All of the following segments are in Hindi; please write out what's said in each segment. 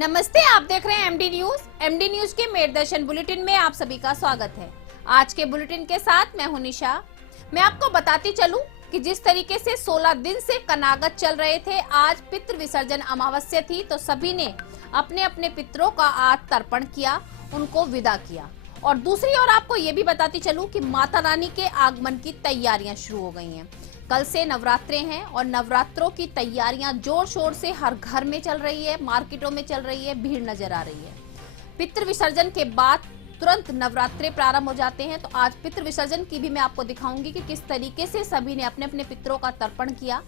नमस्ते, आप देख रहे हैं एमडी न्यूज। एमडी न्यूज के मेर दर्शन बुलेटिन में आप सभी का स्वागत है। आज के बुलेटिन के साथ मैं हूं निशा। मैं आपको बताती चलूं कि जिस तरीके से 16 दिन से कनागत चल रहे थे, आज पितृ विसर्जन अमावस्या थी, तो सभी ने अपने अपने पितरों का आज तर्पण किया, उनको विदा किया। और दूसरी ओर आपको ये भी बताती चलूं कि माता रानी के आगमन की तैयारियां शुरू हो गई हैं। कल से नवरात्रे हैं और नवरात्रों की तैयारियां जोर शोर से हर घर में चल रही है, मार्केटों में चल रही है, भीड़ नजर आ रही है। पितृ विसर्जन के बाद तुरंत नवरात्रे प्रारंभ हो जाते हैं, तो आज पितृ विसर्जन की भी मैं आपको दिखाऊंगी कि किस तरीके से सभी ने अपने अपने पितरों का तर्पण किया,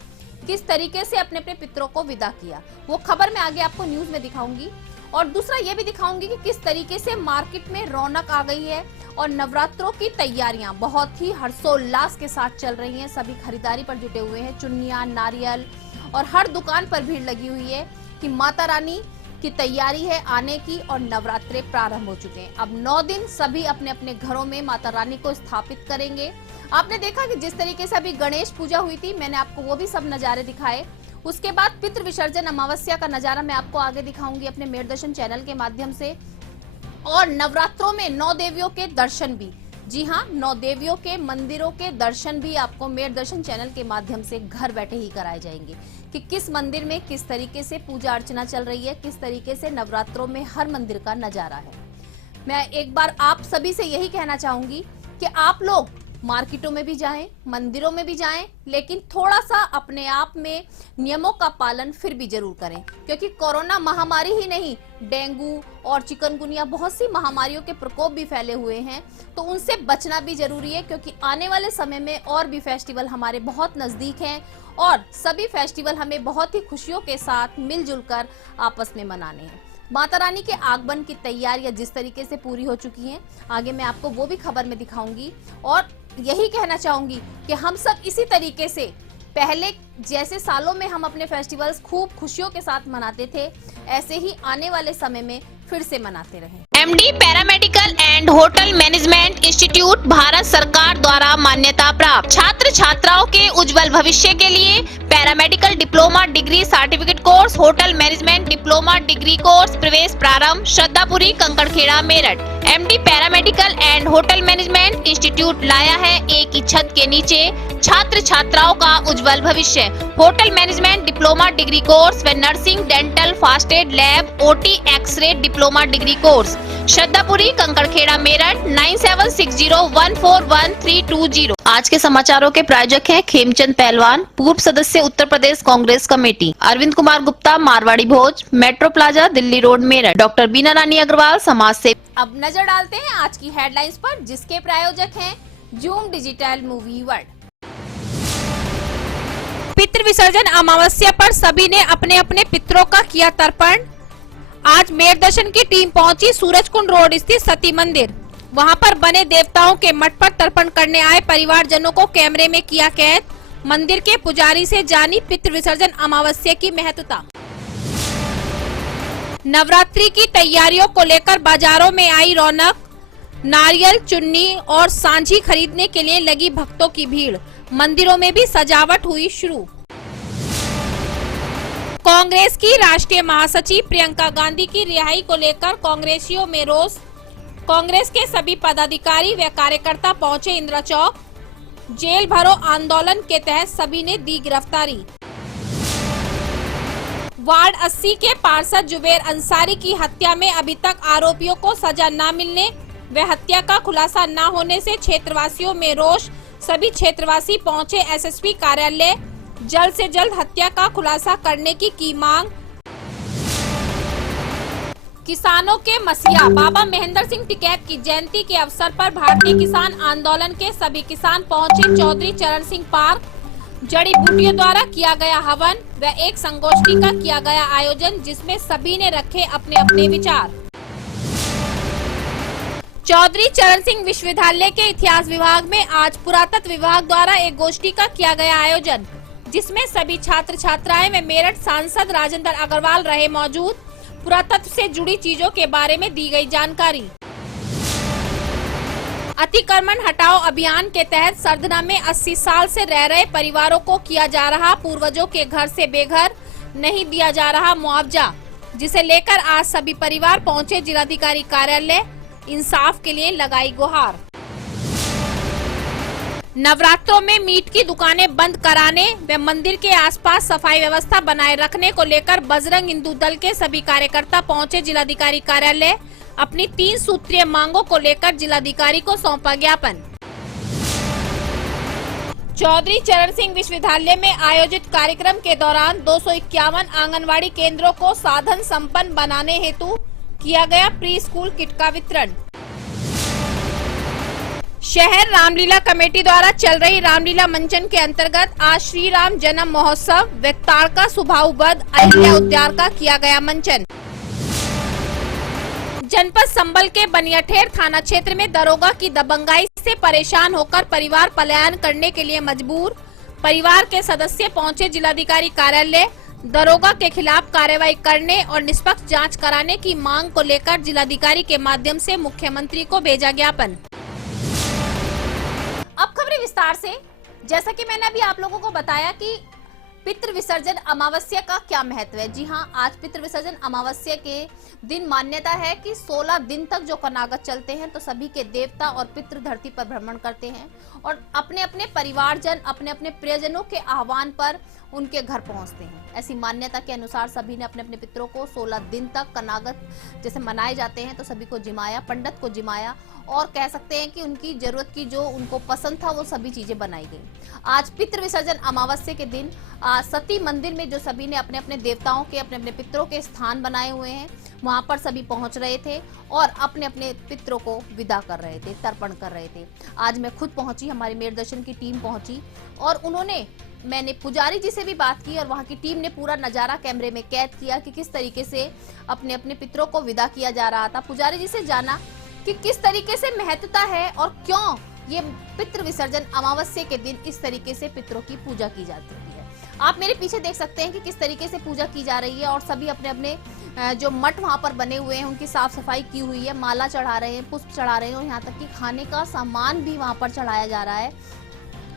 किस तरीके से अपने अपने पितरों को विदा किया। वो खबर मैं आगे आपको न्यूज में दिखाऊंगी। और दूसरा ये भी दिखाऊंगी कि किस तरीके से मार्केट में रौनक आ गई है और नवरात्रों की तैयारियां बहुत ही हर्षोल्लास के साथ चल रही हैं। सभी खरीदारी पर जुटे हुए हैं, चुन्नियां, नारियल और हर दुकान पर भीड़ लगी हुई है कि माता रानी की तैयारी है आने की और नवरात्रे प्रारंभ हो चुके हैं। अब 9 दिन सभी अपने अपने घरों में माता रानी को स्थापित करेंगे। आपने देखा कि जिस तरीके से अभी गणेश पूजा हुई थी, मैंने आपको वो भी सब नजारे दिखाए। उसके बाद पितृ विसर्जन अमावस्या का नजारा मैं आपको आगे दिखाऊंगी अपने मेर दर्शन चैनल के माध्यम से। और नवरात्रों में 9 देवियों के दर्शन भी, जी हाँ, 9 देवियों के मंदिरों के दर्शन भी आपको मेर दर्शन चैनल के माध्यम से घर बैठे ही कराए जाएंगे कि किस मंदिर में किस तरीके से पूजा अर्चना चल रही है, किस तरीके से नवरात्रों में हर मंदिर का नजारा है। मैं एक बार आप सभी से यही कहना चाहूंगी कि आप लोग मार्केटों में भी जाएं, मंदिरों में भी जाएं, लेकिन थोड़ा सा अपने आप में नियमों का पालन फिर भी जरूर करें, क्योंकि कोरोना महामारी ही नहीं, डेंगू और चिकनगुनिया बहुत सी महामारियों के प्रकोप भी फैले हुए हैं, तो उनसे बचना भी जरूरी है। क्योंकि आने वाले समय में और भी फेस्टिवल हमारे बहुत नजदीक हैं और सभी फेस्टिवल हमें बहुत ही खुशियों के साथ मिलजुल कर आपस में मनाने हैं। माता रानी के आगमन की तैयारियां जिस तरीके से पूरी हो चुकी हैं, आगे मैं आपको वो भी खबर में दिखाऊंगी। और यही कहना चाहूंगी कि हम सब इसी तरीके से पहले जैसे सालों में हम अपने फेस्टिवल्स खूब खुशियों के साथ मनाते थे, ऐसे ही आने वाले समय में फिर से मनाते रहें। MD paramedical and hotel management institute Bharat सरकार द्वारा मान्यता प्राप्त। छात्र छात्राओं के उज्जवल भविष्य के लिए paramedical diploma degree certificate course, hotel management diploma degree course प्रवेश प्रारंभ। Shraddhapuri, Kankarkhera, Meerut. MD paramedical and hotel management institute लाया है एक ही छत के नीचे छात्र छात्राओं का उज्जवल भविष्य। Hotel management diploma degree course व nursing, dental, first aid, lab, OT, x ray diploma degree course. Shraddhapuri, Kankarkhera, Meerut. 9760141320। आज के समाचारों के प्रायोजक हैं खेमचंद पहलवान, पूर्व सदस्य Uttar Pradesh Congress committee. Arvind Kumar Gupta, Marwari Bhoj, metro plaza, Delhi road, Meerut. Doctor Bina Rani Agarwal, समाज सेवी। अब नजर डालते हैं आज की हेडलाइंस पर, जिसके प्रायोजक हैं जूम डिजिटल मूवी वर्ल्ड। पितृ विसर्जन अमावस्या पर सभी ने अपने अपने पितरों का किया तर्पण। आज मेर दर्शन की टीम पहुंची सूरजकुंड रोड स्थित सती मंदिर। वहां पर बने देवताओं के मठ पर तर्पण करने आए परिवारजनों को कैमरे में किया कैद। मंदिर के पुजारी से जानी पितृ विसर्जन अमावस्या की महत्वता। नवरात्रि की तैयारियों को लेकर बाजारों में आई रौनक। नारियल, चुन्नी और सांझी खरीदने के लिए लगी भक्तों की भीड़। मंदिरों में भी सजावट हुई शुरू। कांग्रेस की राष्ट्रीय महासचिव प्रियंका गांधी की रिहाई को लेकर कांग्रेसियों में रोष। कांग्रेस के सभी पदाधिकारी व कार्यकर्ता पहुंचे इंदिरा चौक। जेल भरो आंदोलन के तहत सभी ने दी गिरफ्तारी। वार्ड 80 के पार्षद जुबेर अंसारी की हत्या में अभी तक आरोपियों को सजा न मिलने व हत्या का खुलासा न होने से क्षेत्रवासियों में रोष। सभी क्षेत्रवासी पहुंचे एसएसपी कार्यालय, जल्द से जल्द हत्या का खुलासा करने की मांग। किसानों के मसीहा बाबा महेंद्र सिंह टिकैत की जयंती के अवसर पर भारतीय किसान आंदोलन के सभी किसान पहुंचे चौधरी चरण सिंह पार्क। जड़ी बूटियों द्वारा किया गया हवन व एक संगोष्ठी का किया गया आयोजन, जिसमें सभी ने रखे अपने अपने विचार। चौधरी चरण सिंह विश्वविद्यालय के इतिहास विभाग में आज पुरातत्व विभाग द्वारा एक गोष्ठी का किया गया आयोजन, जिसमें सभी छात्र छात्राएं व मेरठ सांसद राजेंद्र अग्रवाल रहे मौजूद। पुरातत्व से जुड़ी चीजों के बारे में दी गई जानकारी। अतिक्रमण हटाओ अभियान के तहत सरधना में 80 साल से रह रहे परिवारों को किया जा रहा पूर्वजों के घर से बेघर, नहीं दिया जा रहा मुआवजा। जिसे लेकर आज सभी परिवार पहुंचे जिलाधिकारी कार्यालय, इंसाफ के लिए लगाई गुहार। नवरात्रों में मीट की दुकानें बंद कराने व मंदिर के आसपास सफाई व्यवस्था बनाए रखने को लेकर बजरंग हिंदू दल के सभी कार्यकर्ता पहुंचे जिलाधिकारी कार्यालय। अपनी 3 सूत्रीय मांगों को लेकर जिलाधिकारी को सौंपा ज्ञापन। चौधरी चरण सिंह विश्वविद्यालय में आयोजित कार्यक्रम के दौरान 251 आंगनवाड़ी केंद्रों को साधन संपन्न बनाने हेतु किया गया प्री स्कूल किट का वितरण। शहर रामलीला कमेटी द्वारा चल रही रामलीला मंचन के अंतर्गत आज श्री राम जन्म महोत्सव व तारका सुबाहुवध अहिल्या उद्यान का किया गया मंचन। जनपद संबल के बनियाठेर थाना क्षेत्र में दरोगा की दबंगाई से परेशान होकर परिवार पलायन करने के लिए मजबूर। परिवार के सदस्य पहुंचे जिलाधिकारी कार्यालय। दरोगा के खिलाफ कार्रवाई करने और निष्पक्ष जांच कराने की मांग को लेकर जिलाधिकारी के माध्यम से मुख्यमंत्री को भेजा ज्ञापन। अब खबरें विस्तार से। जैसा कि मैंने अभी आप लोगों को बताया कि पितृ विसर्जन अमावस्या का क्या महत्व है। जी हाँ, आज पितृ विसर्जन अमावस्या के दिन मान्यता है कि 16 दिन तक जो कनागत चलते हैं तो सभी के देवता और पितृ धरती पर भ्रमण करते हैं और अपने अपने परिवारजन, अपने अपने प्रियजनों के आह्वान पर उनके घर पहुंचते हैं। ऐसी मान्यता के अनुसार सभी ने अपने अपने पितरों को 16 दिन तक कनागत जैसे मनाए जाते हैं तो सभी को जिमाया, पंडित को जिमाया और कह सकते हैं कि उनकी जरूरत की जो उनको पसंद था वो सभी चीजें बनाई गई। आज पितृ विसर्जन अमावस्या के दिन सती मंदिर में जो सभी ने अपने अपने देवताओं के, अपने अपने पितरों के स्थान बनाए हुए हैं, वहां पर सभी पहुंच रहे थे और अपने अपने पितरों को विदा कर रहे थे, तर्पण कर रहे थे। आज मैं खुद पहुंची, हमारी मेर दर्शन की टीम पहुंची और मैंने पुजारी जी से भी बात की और वहां की टीम ने पूरा नजारा कैमरे में कैद किया कि किस तरीके से अपने अपने पितरों को विदा किया जा रहा था। पुजारी जी से जाना कि किस तरीके से महत्वता है और क्यों ये पितृ विसर्जन अमावस्या के दिन इस तरीके से पितरों की पूजा की जाती है। आप मेरे पीछे देख सकते हैं कि किस तरीके से पूजा की जा रही है और सभी अपने अपने जो मठ वहां पर बने हुए हैं उनकी साफ सफाई की हुई है, माला चढ़ा रहे हैं, पुष्प चढ़ा रहे हैं और यहाँ तक कि खाने का सामान भी वहां पर चढ़ाया जा रहा है।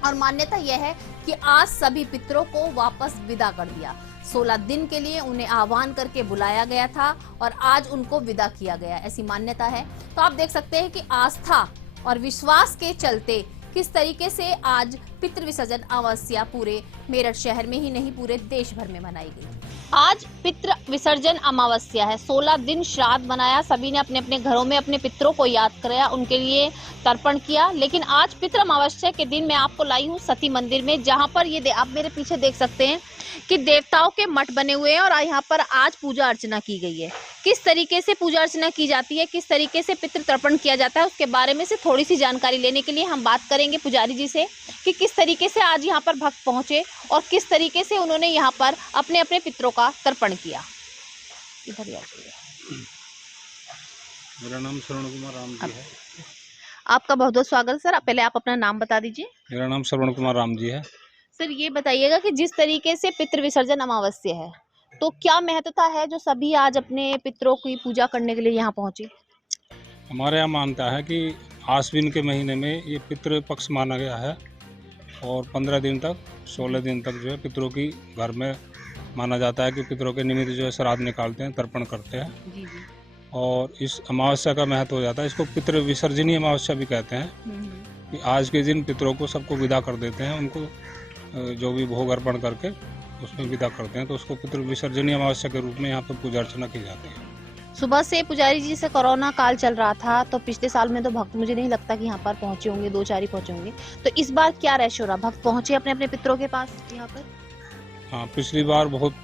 और मान्यता यह है कि आज सभी पितरों को वापस विदा कर दिया। 16 दिन के लिए उन्हें आह्वान करके बुलाया गया था और आज उनको विदा किया गया, ऐसी मान्यता है। तो आप देख सकते हैं कि आस्था और विश्वास के चलते किस तरीके से आज पितृ विसर्जन अमावस्या पूरे मेरठ शहर में ही नहीं पूरे देश भर में मनाई गई। आज पितृ विसर्जन अमावस्या है, 16 दिन श्राद्ध मनाया, सभी ने अपने अपने घरों में अपने पितरों को याद कराया, उनके लिए तर्पण किया। लेकिन आज पितृ अमावस्या के दिन मैं आपको लाई हूँ सती मंदिर में, जहाँ पर ये आप मेरे पीछे देख सकते हैं कि देवताओं के मठ बने हुए हैं और यहाँ पर आज पूजा अर्चना की गई है। किस तरीके से पूजा अर्चना की जाती है, किस तरीके से पितृ तर्पण किया जाता है, उसके बारे में से थोड़ी सी जानकारी लेने के लिए हम बात करेंगे पुजारी जी से कि किस तरीके से आज यहाँ पर भक्त पहुंचे और किस तरीके से उन्होंने यहाँ पर अपने अपने पितरों का तर्पण किया। इधर ही मेरा नाम श्रवण कुमार राम जी है। आपका बहुत बहुत स्वागत सर। पहले आप अपना नाम बता दीजिए। मेरा नाम श्रवण कुमार राम जी है। सर ये बताइएगा कि जिस तरीके से पितृ विसर्जन अमावस्या है तो क्या महत्वता है जो सभी आज अपने पितरों की पूजा करने के लिए यहाँ पहुंचे? हमारे यहाँ मानता है कि आश्विन के महीने में ये पितृ पक्ष माना गया है और 15 दिन तक 16 दिन तक जो है पितरों की घर में माना जाता है कि पितरों के निमित्त जो है श्राद्ध निकालते हैं, तर्पण करते हैं। जी जी। और इस अमावस्या का महत्व हो जाता है, इसको पितृ विसर्जनी अमावस्या भी कहते हैं कि आज के दिन पितरों को सबको विदा कर देते हैं, उनको जो भी भोग अर्पण करके उसमें विदा करते हैं, तो उसको पितृ विसर्जनी अमावस्या के रूप में यहाँ पर पूजा अर्चना की जाती है। सुबह से पुजारी जी से कोरोना काल चल रहा था तो पिछले साल में तो भक्त मुझे नहीं लगता कि यहाँ पर पहुंचे होंगे, 2-4 ही पहुंचे होंगे, तो इस बार क्या रेशो रहा? भक्त पहुंचे अपने अपने पितरों के पास यहाँ पर? हाँ, पिछली बार बहुत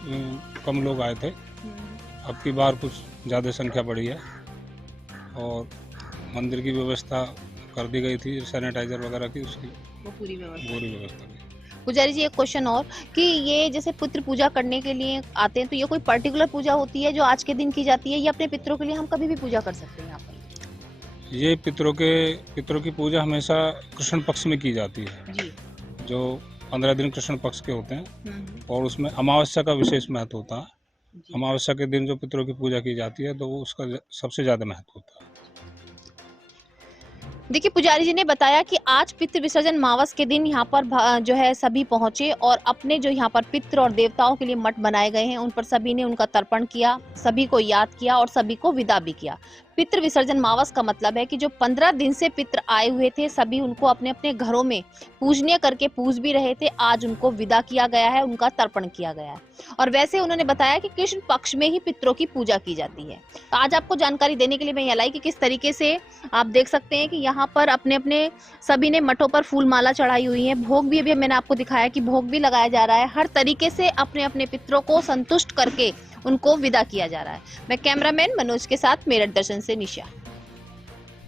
कम लोग आए थे, अब की बार कुछ ज़्यादा संख्या बढ़ी है और मंदिर की व्यवस्था कर दी गई थी, सैनिटाइजर वगैरह की, उसकी वो पूरी व्यवस्था की। पुजारी जी एक क्वेश्चन और कि ये जैसे पितृ पूजा करने के लिए आते हैं तो ये कोई पर्टिकुलर पूजा होती है जो आज के दिन की जाती है या अपने पितरों के लिए हम कभी भी पूजा कर सकते हैं यहाँ पर? ये पितरों की पूजा हमेशा कृष्ण पक्ष में की जाती है जी। जो 15 दिन कृष्ण पक्ष के होते हैं और उसमें अमावस्या का विशेष महत्व होता है। अमावस्या के दिन जो पितरों की पूजा की जाती है तो वो उसका सबसे ज़्यादा महत्व होता है। देखिए, पुजारी जी ने बताया कि आज पितृ विसर्जन मावस के दिन यहाँ पर जो है सभी पहुंचे और अपने जो यहाँ पर पितृ और देवताओं के लिए मठ बनाए गए हैं उन पर सभी ने उनका तर्पण किया, सभी को याद किया और सभी को विदा भी किया। पितृ विसर्जन मावस का मतलब है कि जो 15 दिन से पितृ आए हुए थे सभी उनको अपने अपने घरों में पूजनीय करके पूज भी रहे थे, आज उनको विदा किया गया है, उनका तर्पण किया गया है। और वैसे उन्होंने बताया कि कृष्ण पक्ष में ही पितरों की पूजा की जाती है। तो आज आपको जानकारी देने के लिए मैं यहाँ लाई कि किस तरीके से आप देख सकते हैं कि यहाँ पर अपने अपने सभी ने मठों पर फूल माला चढ़ाई हुई है, भोग भी अभी मैंने आपको दिखाया कि भोग भी लगाया जा रहा है। हर तरीके से अपने अपने पितरों को संतुष्ट करके उनको विदा किया जा रहा है। मैं कैमरामैन मनोज के साथ मेरठ दर्शन से निशा।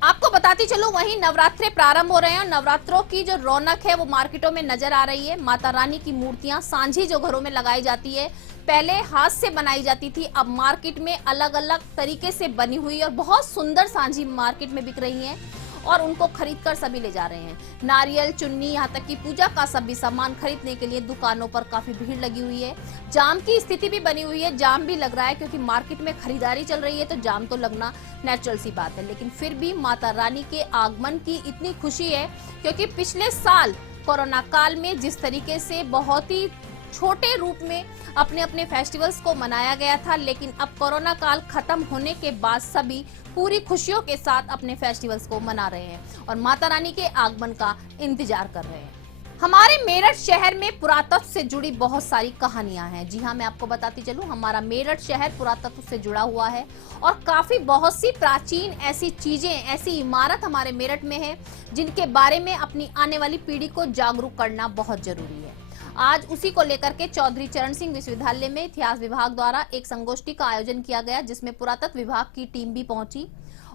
आपको बताती चलूं, वहीं नवरात्रे प्रारंभ हो रहे हैं और नवरात्रों की जो रौनक है वो मार्केटों में नजर आ रही है। माता रानी की मूर्तियां सांझी जो घरों में लगाई जाती है, पहले हाथ से बनाई जाती थी, अब मार्केट में अलग अलग तरीके से बनी हुई और बहुत सुंदर सांझी मार्केट में बिक रही हैं और उनको खरीदकर सभी ले जा रहे हैं। नारियल, चुन्नी, यहाँ तक कि पूजा का सभी सामान खरीदने के लिए दुकानों पर काफी भीड़ लगी हुई है। जाम की स्थिति भी बनी हुई है, जाम भी लग रहा है क्योंकि मार्केट में खरीदारी चल रही है तो जाम तो लगना नेचुरल सी बात है। लेकिन फिर भी माता रानी के आगमन की इतनी खुशी है क्योंकि पिछले साल कोरोना काल में जिस तरीके से बहुत ही छोटे रूप में अपने अपने फेस्टिवल्स को मनाया गया था, लेकिन अब कोरोना काल खत्म होने के बाद सभी पूरी खुशियों के साथ अपने फेस्टिवल्स को मना रहे हैं और माता रानी के आगमन का इंतजार कर रहे हैं। हमारे मेरठ शहर में पुरातत्व से जुड़ी बहुत सारी कहानियां हैं। जी हाँ, मैं आपको बताती चलूं, हमारा मेरठ शहर पुरातत्व से जुड़ा हुआ है और काफी बहुत सी प्राचीन ऐसी चीजें, ऐसी इमारत हमारे मेरठ में है जिनके बारे में अपनी आने वाली पीढ़ी को जागरूक करना बहुत जरूरी है। आज उसी को लेकर के चौधरी चरण सिंह विश्वविद्यालय में इतिहास विभाग द्वारा एक संगोष्ठी का आयोजन किया गया जिसमें पुरातत्व विभाग की टीम भी पहुंची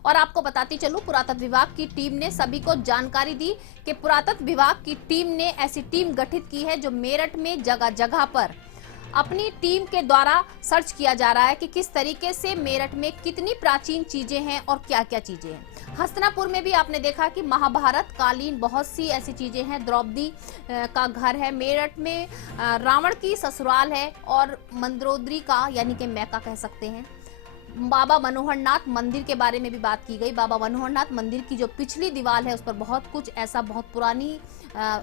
और आपको बताती चलूं, पुरातत्व विभाग की टीम ने सभी को जानकारी दी कि पुरातत्व विभाग की टीम ने ऐसी टीम गठित की है जो मेरठ में जगह जगह पर अपनी टीम के द्वारा सर्च किया जा रहा है कि किस तरीके से मेरठ में कितनी प्राचीन चीजें हैं और क्या क्या चीजें हैं। हस्तिनापुर में भी आपने देखा कि महाभारत कालीन बहुत सी ऐसी चीजें हैं। द्रौपदी का घर है, मेरठ में रावण की ससुराल है और मंदोदरी का यानी कि मैका कह सकते हैं। बाबा मनोहर नाथ मंदिर के बारे में भी बात की गई। बाबा मनोहर नाथ मंदिर की जो पिछली दीवार है उस पर बहुत कुछ ऐसा बहुत पुरानी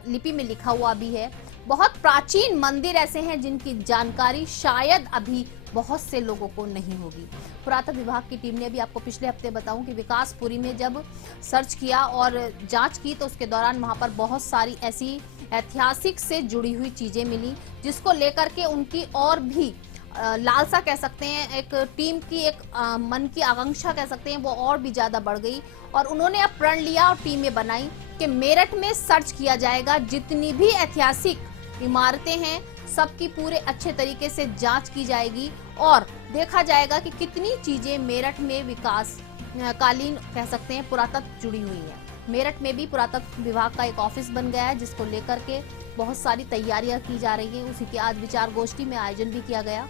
लिपि में लिखा हुआ भी है। बहुत प्राचीन मंदिर ऐसे हैं जिनकी जानकारी शायद अभी बहुत से लोगों को नहीं होगी। पुरातत्व विभाग की टीम ने भी आपको पिछले हफ्ते बताऊं कि विकासपुरी में जब सर्च किया और जांच की तो उसके दौरान वहां पर बहुत सारी ऐसी ऐतिहासिक से जुड़ी हुई चीजें मिली जिसको लेकर के उनकी और भी लालसा कह सकते हैं, एक टीम की एक मन की आकांक्षा कह सकते हैं, वो और भी ज्यादा बढ़ गई और उन्होंने अब प्रण लिया और टीमें बनाई कि मेरठ में सर्च किया जाएगा, जितनी भी ऐतिहासिक इमारतें हैं सबकी पूरे अच्छे तरीके से जांच की जाएगी और देखा जाएगा कि कितनी चीजें मेरठ में विकास कालीन कह सकते हैं पुरातत्व जुड़ी हुई है। मेरठ में भी पुरातत्व विभाग का एक ऑफिस बन गया है जिसको लेकर के बहुत सारी तैयारियां की जा रही हैं। उसी के आज विचार गोष्ठी में आयोजन भी किया गया,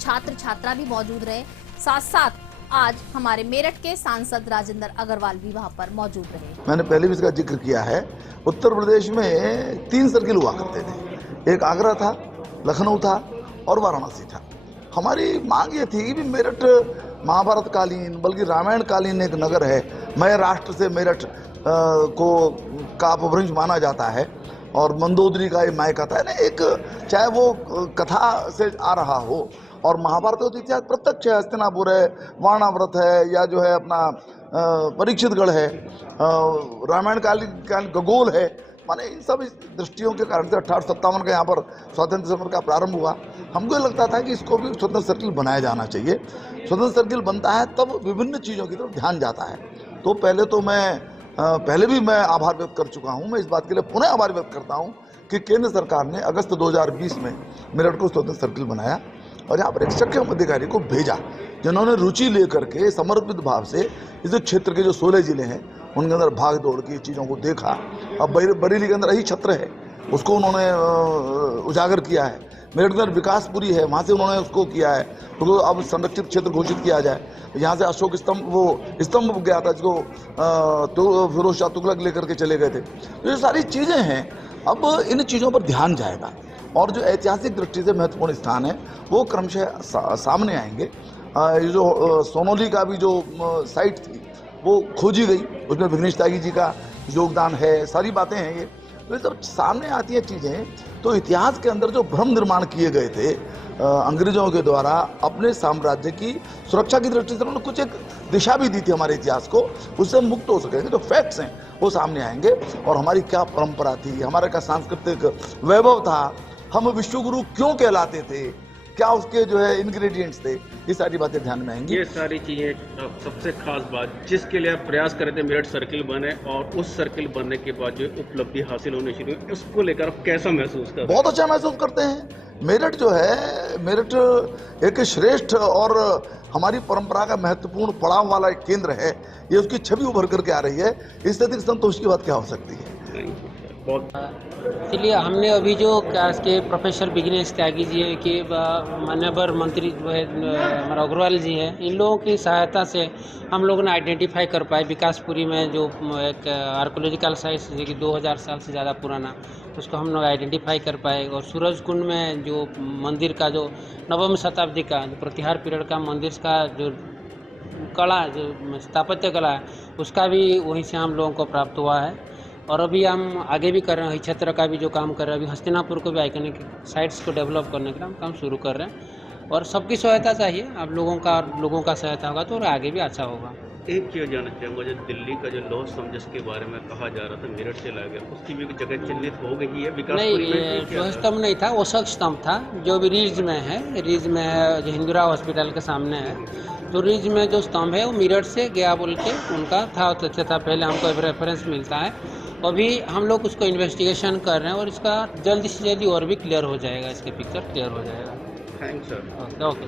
छात्र छात्रा भी मौजूद रहे, साथ साथ आज हमारे मेरठ के सांसद राजेंद्र अग्रवाल भी वहां पर मौजूद रहे। मैंने पहले भी इसका जिक्र किया है, उत्तर प्रदेश में 3 सर्किल हुआ करते थे, एक आगरा था, लखनऊ था और वाराणसी था। हमारी मांग ये थी कि मेरठ महाभारत कालीन बल्कि रामायण कालीन एक नगर है, मय राष्ट्र से मेरठ को का अपभ्रंश माना जाता है और मंदोदरी का ये मायका था ना, एक चाहे वो कथा से आ रहा हो और महाभारत का इतिहास प्रत्यक्ष है, हस्तिनापुर है, वाणाव्रत है या जो है अपना परीक्षितगढ़ है, रामायण कालीन गगोल है, माने इन सब दृष्टियों के कारण से 1857 का यहाँ पर स्वतंत्र समर का प्रारंभ हुआ। हमको लगता था कि इसको भी स्वतंत्र सर्किल बनाया जाना चाहिए। स्वतंत्र सर्किल बनता है तब विभिन्न चीज़ों की तरफ ध्यान जाता है। तो पहले भी मैं आभार व्यक्त कर चुका हूँ, मैं इस बात के लिए पुनः आभार व्यक्त करता हूँ कि केंद्र सरकार ने अगस्त 2020 में मेरठ को स्वतंत्र सर्किल बनाया और यहाँ पर एक सक्षम अधिकारी को भेजा जिन्होंने रुचि लेकर के समर्पित भाव से इस क्षेत्र के जो 16 जिले हैं उनके अंदर भाग दौड़ की चीज़ों को देखा। अब बरेली के अंदर यही छत्र है, उसको उन्होंने उजागर किया है। मेरठ के अंदर विकासपुरी है, वहाँ से उन्होंने उसको किया है, तो अब संरक्षित क्षेत्र घोषित किया जाए। यहाँ से अशोक स्तंभ गया था जिसको तो फिरोज शाह तुगलक लेकर के चले गए थे। तो ये सारी चीज़ें हैं, अब इन चीज़ों पर ध्यान जाएगा और जो ऐतिहासिक दृष्टि से महत्वपूर्ण स्थान है वो क्रमशः सामने आएंगे। ये जो सोनोली का भी जो साइट थी वो खोजी गई, उसमें विघ्नेश त्यागी जी का योगदान है, सारी बातें हैं ये। तो जब सामने आती हैं चीज़ें, तो इतिहास के अंदर जो भ्रम निर्माण किए गए थे अंग्रेजों के द्वारा अपने साम्राज्य की सुरक्षा की दृष्टि से, उन्होंने कुछ एक दिशा भी दी थी हमारे इतिहास को, उससे हम मुक्त हो सकेंगे। जो फैक्ट्स हैं वो सामने आएंगे और हमारी क्या परंपरा थी, हमारा क्या सांस्कृतिक वैभव था, हम विश्वगुरु क्यों कहलाते थे, क्या उसके जो है इंग्रेडिएंट्स थे, ये सारी बातें ध्यान में आएंगी। ये सारी चीजें सबसे खास बात जिसके लिए आप प्रयास कर रहे थे मेरठ सर्किल बने, और उस सर्किल बनने के बाद जो उपलब्धि हासिल होने शुरू हुई, उसको लेकर आप कैसा महसूस करते हैं? बहुत अच्छा महसूस करते हैं। मेरठ जो है, मेरठ एक श्रेष्ठ और हमारी परंपरा का महत्वपूर्ण पड़ाव वाला एक केंद्र है, ये उसकी छवि उभर करके आ रही है। इससे अधिक संतोष की बात क्या हो सकती है। बहुत इसलिए हमने अभी जो क्या इसके प्रोफेसर विघ्नेश त्यागी जी हैं कि मान्यवर मंत्री जो है हमारा अग्रवाल जी हैं, इन लोगों की सहायता से हम लोगों ने आइडेंटिफाई कर पाए विकासपुरी में जो एक आर्कोलॉजिकल साइट जो कि 2000 साल से ज़्यादा पुराना, उसको हम लोग आइडेंटिफाई कर पाए। और सूरज कुंड में जो मंदिर का जो नवम शताब्दी का जो प्रतिहार पीरियड का मंदिर का जो कला, जो स्थापत्य कला है, उसका भी वहीं से हम लोगों को प्राप्त हुआ है। और अभी हम आगे भी कर रहे हैं, क्षेत्र का भी जो काम कर रहे हैं, अभी हस्तिनापुर को भी आइकॉनिक साइट्स को डेवलप करने का हम काम शुरू कर रहे हैं। और सबकी सहायता चाहिए, आप लोगों का सहायता होगा तो और आगे भी अच्छा होगा। एक चीज जानना चाहूँगा, जो दिल्ली का जो लौह स्तंभ जिसके बारे में कहा जा रहा था मेरठ से लाया गया, उसकी भी जगह चिन्हित हो गई है विकासपुरी में? नहीं, लौह स्तंभ नहीं था, अशोक स्तंभ था, जो भी रिज में है, रिज में है, जो हिंदुरा हॉस्पिटल के सामने है। तो रिज में जो स्तंभ है वो मेरठ से गया बोल के उनका था, तो अच्छा था, पहले हमको रेफरेंस मिलता है। अभी हम लोग उसको इन्वेस्टिगेशन कर रहे हैं और इसका जल्दी से जल्दी और भी क्लियर हो जाएगा, इसके पिक्चर क्लियर हो जाएगा। Thanks sir. Okay okay.